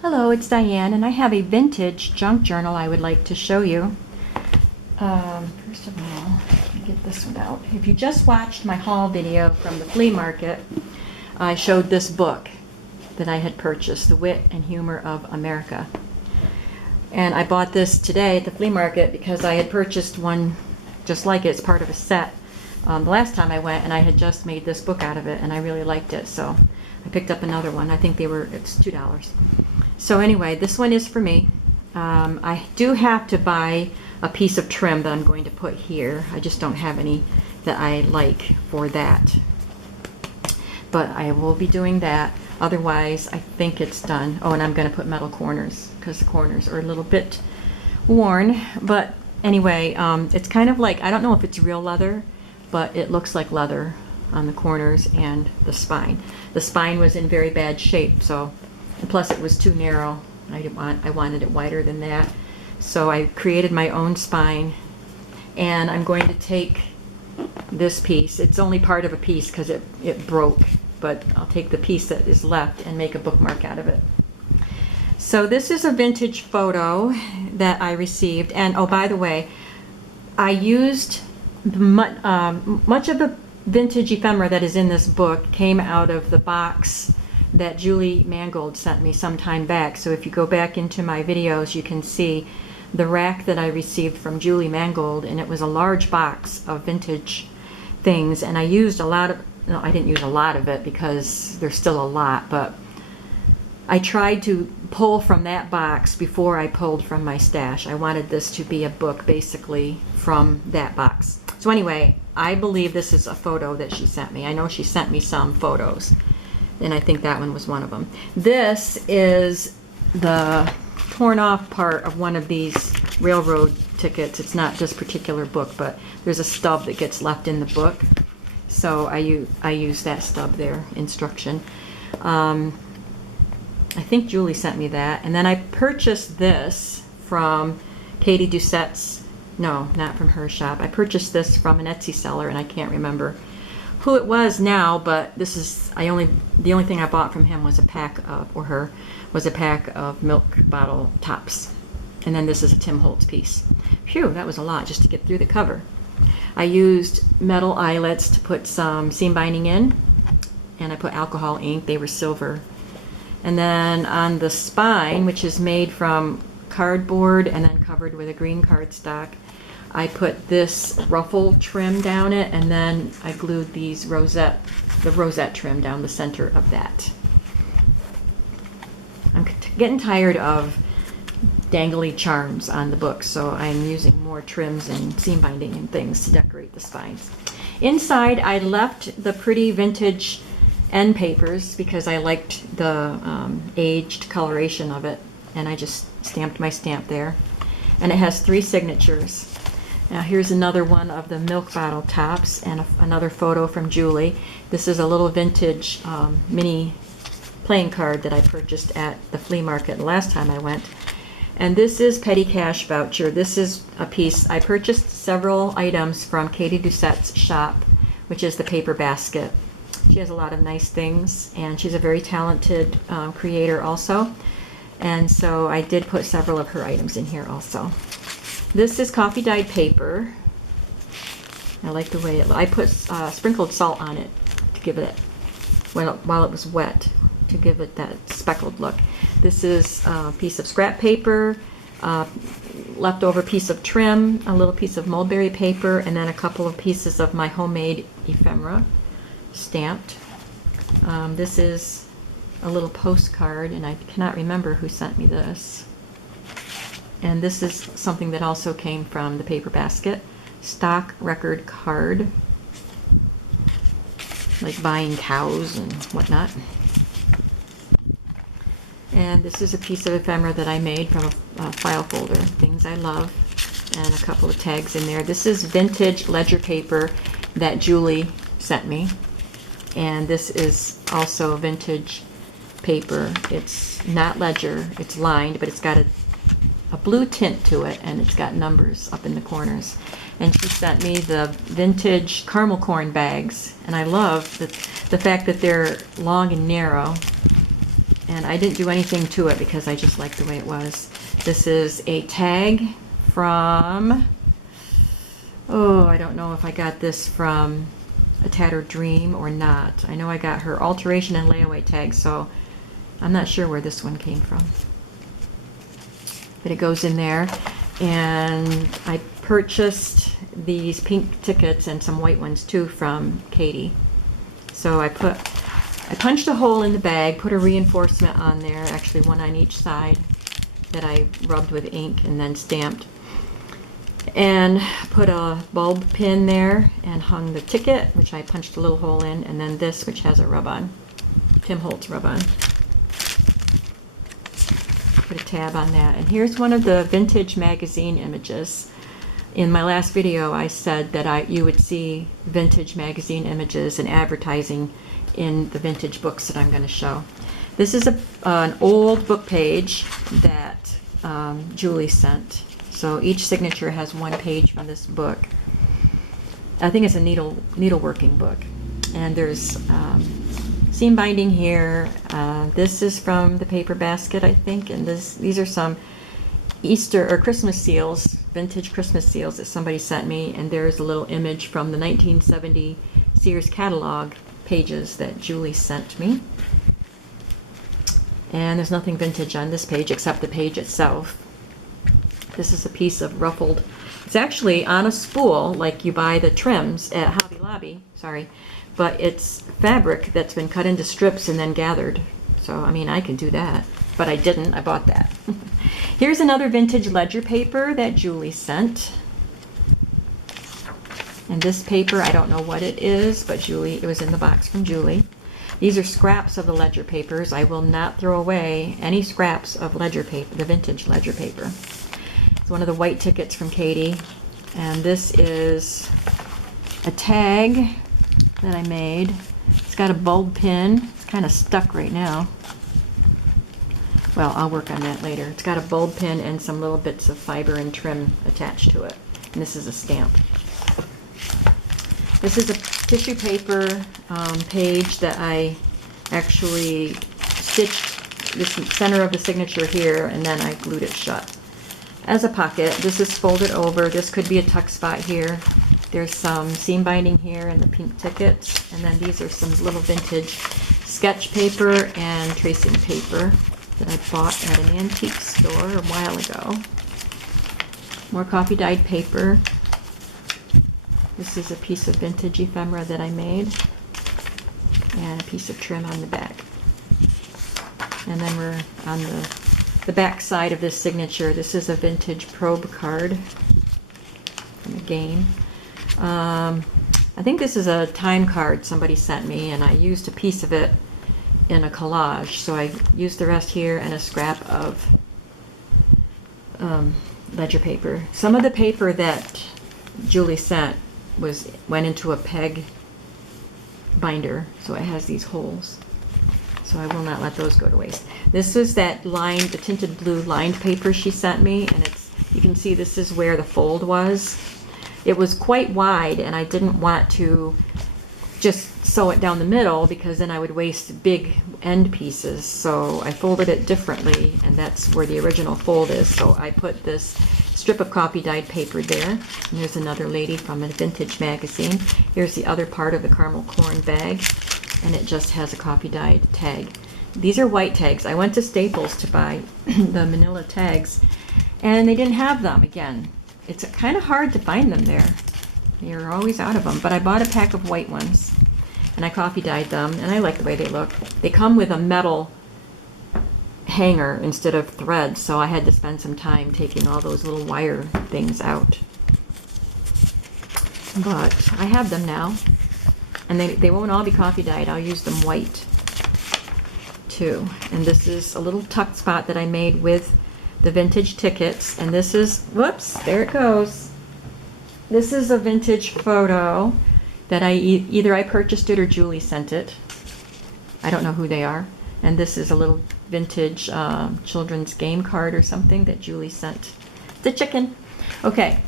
Hello, it's Diane, and I have a vintage junk journal I would like to show you. First of all, let me get this one out. If you just watched my haul video from the flea market, I showed this book that I had purchased, The Wit and Humor of America. And I bought this today at the flea market because I had purchased one just like it. It's part of a set the last time I went, and I had just made this book out of it, and I really liked it, so I picked up another one. I think it's $2. So anyway, this one is for me. I do have to buy a piece of trim that I'm going to put here. I just don't have any that I like for that. But I will be doing that. Otherwise, I think it's done. Oh, and I'm going to put metal corners because the corners are a little bit worn. But anyway, it's kind of like, I don't know if it's real leather, but it looks like leather on the corners and the spine. The spine was in very bad shape, so plus it was too narrow. I wanted it wider than that. So I created my own spine, and I'm going to take this piece. It's only part of a piece because it broke, but I'll take the piece that is left and make a bookmark out of it. So this is a vintage photo that I received, and oh, by the way, I used much of the vintage ephemera that is in this book came out of the box that Julie Mangold sent me some time back. So if you go back into my videos, you can see the rack that I received from Julie Mangold, and it was a large box of vintage things, and I used a lot of, no, I didn't use a lot of it because there's still a lot, but I tried to pull from that box before I pulled from my stash. I wanted this to be a book basically from that box. So anyway, I believe this is a photo that she sent me. I know she sent me some photos, and I think that one was one of them. This is the torn off part of one of these railroad tickets. It's not this particular book, but there's a stub that gets left in the book. So I use that stub there, instruction. I think Julie sent me that. And then I purchased this from Katie Doucette's, no, not from her shop. I purchased this from an Etsy seller, and I can't remember who it was now, but this is, the only thing I bought from him was a pack of, or her, was a pack of milk bottle tops. And then this is a Tim Holtz piece. Phew, that was a lot just to get through the cover. I used metal eyelets to put some seam binding in, and I put alcohol ink. They were silver. And then on the spine, which is made from cardboard and then covered with a green cardstock, I put this ruffle trim down it, and then I glued the rosette trim down the center of that. I'm getting tired of dangly charms on the book, so I'm using more trims and seam binding and things to decorate the spines. Inside, I left the pretty vintage end papers because I liked the aged coloration of it, and I just stamped my stamp there. And it has 3 signatures. Now here's another one of the milk bottle tops, and another photo from Julie. This is a little vintage mini playing card that I purchased at the flea market the last time I went. And this is petty cash voucher. This is a piece. I purchased several items from Katie Doucette's shop, which is the paper basket. She has a lot of nice things, and she's a very talented creator also. And so I did put several of her items in here also. This is coffee dyed paper. I like the way I put sprinkled salt on it to give it, while it was wet, to give it that speckled look. This is a piece of scrap paper, leftover piece of trim, a little piece of mulberry paper, and then a couple of pieces of my homemade ephemera stamped. This is a little postcard, and I cannot remember who sent me this. And this is something that also came from the paper basket. Stock record card, like buying cows and whatnot. And this is a piece of ephemera that I made from a file folder, things I love, and a couple of tags in there. This is vintage ledger paper that Julie sent me. And this is also vintage paper. It's not ledger, it's lined, but it's got a blue tint to it, and it's got numbers up in the corners. And she sent me the vintage caramel corn bags, and I love the fact that they're long and narrow, and I didn't do anything to it because I just liked the way it was. This is a tag from, oh, I don't know if I got this from A Tattered Dream or not. I know I got her alteration and layaway tag, so I'm not sure where this one came from. But it goes in there, and I purchased these pink tickets and some white ones too from Katie. So I punched a hole in the bag, put a reinforcement on there, actually one on each side that I rubbed with ink and then stamped. And put a bulb pin there and hung the ticket, which I punched a little hole in, and then this, which has a rub-on, Tim Holtz rub-on. Put a tab on that. And here's one of the vintage magazine images. In my last video, I said that you would see vintage magazine images and advertising in the vintage books that I'm going to show. This is an old book page that Julie sent. So each signature has one page from this book. I think it's a needleworking book. And there's seam binding here. This is from the paper basket, I think. And these are some Easter or Christmas seals, vintage Christmas seals that somebody sent me. And there's a little image from the 1970 Sears catalog pages that Julie sent me. And there's nothing vintage on this page except the page itself. This is a piece of ruffled, it's actually on a spool like you buy the trims at Hobby Lobby, sorry, but it's fabric that's been cut into strips and then gathered. So, I mean, I can do that, but I didn't, I bought that. Here's another vintage ledger paper that Julie sent. And this paper, I don't know what it is, but it was in the box from Julie. These are scraps of the ledger papers. I will not throw away any scraps of ledger paper, the vintage ledger paper. It's one of the white tickets from Katie. And this is a tag that I made. It's got a bulb pin. It's kind of stuck right now. Well, I'll work on that later. It's got a bulb pin and some little bits of fiber and trim attached to it. And this is a stamp. This is a tissue paper page that I actually stitched the center of the signature here, and then I glued it shut. As a pocket, this is folded over. This could be a tuck spot here. There's some seam binding here and the pink tickets. And then these are some little vintage sketch paper and tracing paper that I bought at an antique store a while ago. More coffee dyed paper. This is a piece of vintage ephemera that I made, and a piece of trim on the back. And then we're on the back side of this signature. This is a vintage probe card from a game. I think this is a time card somebody sent me, and I used a piece of it in a collage. So I used the rest here and a scrap of ledger paper. Some of the paper that Julie sent went into a peg binder, so it has these holes. So I will not let those go to waste. This is that lined, the tinted blue lined paper she sent me, and you can see this is where the fold was. It was quite wide, and I didn't want to just sew it down the middle because then I would waste big end pieces. So I folded it differently, and that's where the original fold is. So I put this strip of coffee dyed paper there. And there's another lady from a vintage magazine. Here's the other part of the caramel corn bag, and it just has a coffee dyed tag. These are white tags. I went to Staples to buy the manila tags, and they didn't have them again. It's kind of hard to find them there. You're always out of them, but I bought a pack of white ones, and I coffee dyed them, and I like the way they look. They come with a metal hanger instead of thread, so I had to spend some time taking all those little wire things out. But I have them now, and they won't all be coffee dyed. I'll use them white too. And this is a little tuck spot that I made with the vintage tickets, and this is, whoops, there it goes. This is a vintage photo that either I purchased it or Julie sent it. I don't know who they are. And this is a little vintage children's game card or something that Julie sent. The chicken. Okay.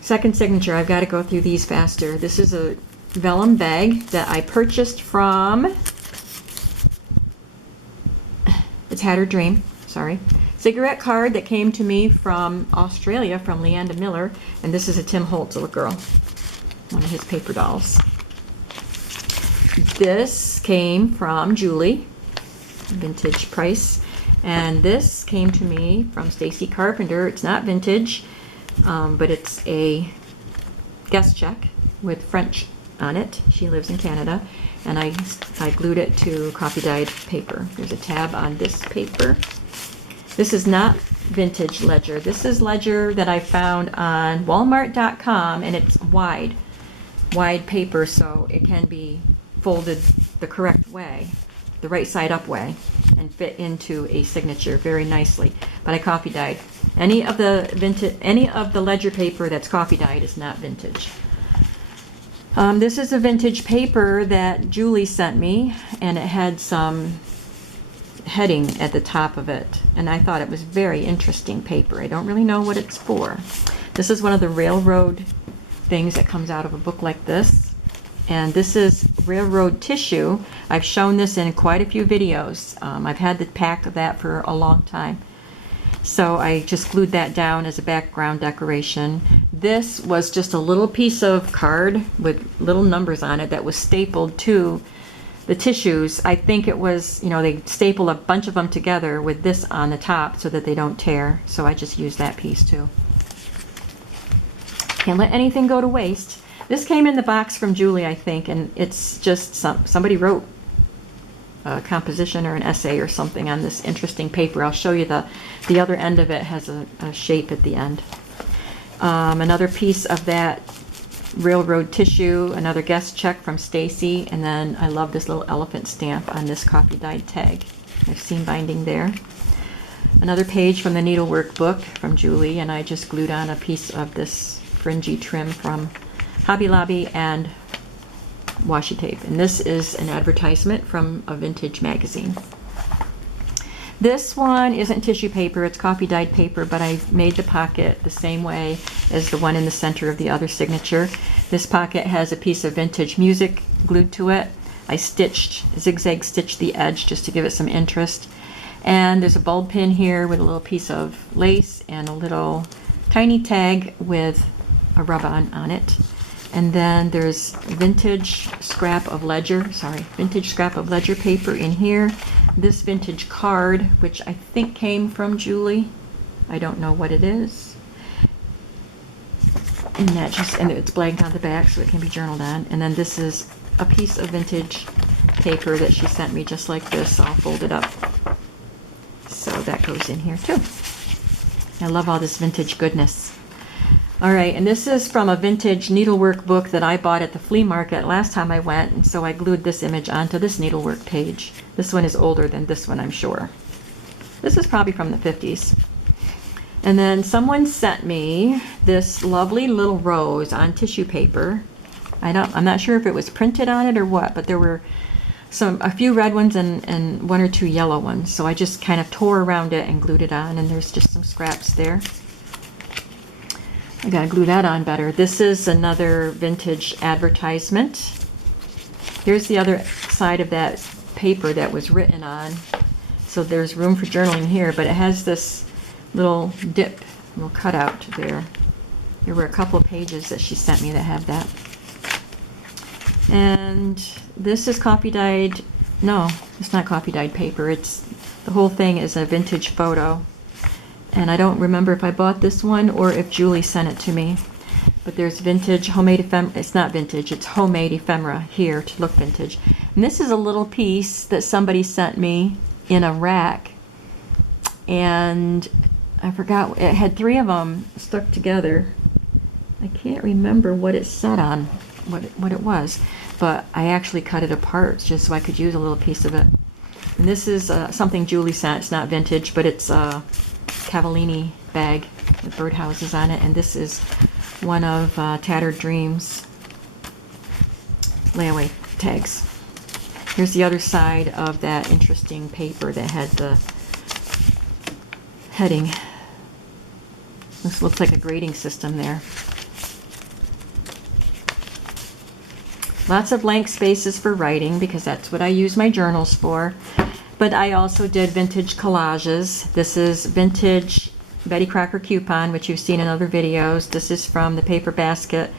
Second signature. I've got to go through these faster. This is a vellum bag that I purchased from Tattered Dream, sorry. Cigarette card that came to me from Australia, from Leanda Miller. And this is a Tim Holtz little girl, one of his paper dolls. This came from Julie, vintage price. And this came to me from Stacy Carpenter. It's not vintage, but it's a guest check with French on it. She lives in Canada. And I glued it to coffee dyed paper. There's a tab on this paper. This is not vintage ledger. This is ledger that I found on Walmart.com, and it's wide paper, so it can be folded the correct way, the right side up way, and fit into a signature very nicely. But I coffee dyed. Any of the ledger paper that's coffee dyed is not vintage. This is a vintage paper that Julie sent me, and it had some heading at the top of it, and I thought it was very interesting paper. I don't really know what it's for. This is one of the railroad things that comes out of a book like this, and this is railroad tissue. I've shown this in quite a few videos. I've had the pack of that for a long time, so I just glued that down as a background decoration. This was just a little piece of card with little numbers on it that was stapled to the tissues. I think it was, they staple a bunch of them together with this on the top so that they don't tear. So I just used that piece too. Can't let anything go to waste. This came in the box from Julie, I think, and it's just somebody wrote a composition or an essay or something on this interesting paper. I'll show you the other end of it has a shape at the end. Another piece of that railroad tissue, another guest check from Stacy, and then I love this little elephant stamp on this coffee dyed tag. I've seen binding there. Another page from the needlework book from Julie, and I just glued on a piece of this fringy trim from Hobby Lobby and washi tape. And this is an advertisement from a vintage magazine. This one isn't tissue paper, it's coffee dyed paper, but I made the pocket the same way as the one in the center of the other signature. This pocket has a piece of vintage music glued to it. I zigzag stitched the edge just to give it some interest. And there's a bulb pin here with a little piece of lace and a little tiny tag with a rub-on on it. And then there's vintage scrap of ledger paper in here. This vintage card, which I think came from Julie. I don't know what it is. And it's blank on the back, so it can be journaled on. And then this is a piece of vintage paper that she sent me just like this, all folded up. So that goes in here too. I love all this vintage goodness. All right, and this is from a vintage needlework book that I bought at the flea market last time I went, and so I glued this image onto this needlework page. This one is older than this one, I'm sure. This is probably from the 50s. And then someone sent me this lovely little rose on tissue paper. I'm not sure if it was printed on it or what, but there were a few red ones and one or two yellow ones. So I just kind of tore around it and glued it on, and there's just some scraps there. I gotta glue that on better. This is another vintage advertisement. Here's the other side of that paper that was written on. So there's room for journaling here, but it has this little dip, little cutout there. There were a couple of pages that she sent me that have that. And this is coffee dyed. No, it's not coffee dyed paper. The whole thing is a vintage photo. And I don't remember if I bought this one or if Julie sent it to me. But there's vintage homemade ephemera. It's not vintage, it's homemade ephemera here to look vintage. And this is a little piece that somebody sent me in a rack. And I forgot, it had 3 of them stuck together. I can't remember what it said on, what it was. But I actually cut it apart just so I could use a little piece of it. And this is something Julie sent. It's not vintage, but it's a Cavallini bag with birdhouses on it, and this is one of Tattered Dreams layaway tags. Here's the other side of that interesting paper that had the heading. This looks like a grading system there. Lots of blank spaces for writing because that's what I use my journals for. But I also did vintage collages. This is vintage Betty Crocker coupon, which you've seen in other videos. This is from the paper basket.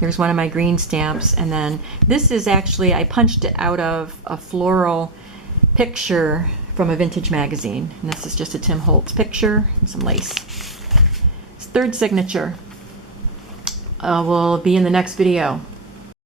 There's one of my green stamps. And then this is actually, I punched it out of a floral picture from a vintage magazine. And this is just a Tim Holtz picture and some lace. Third signature will be in the next video.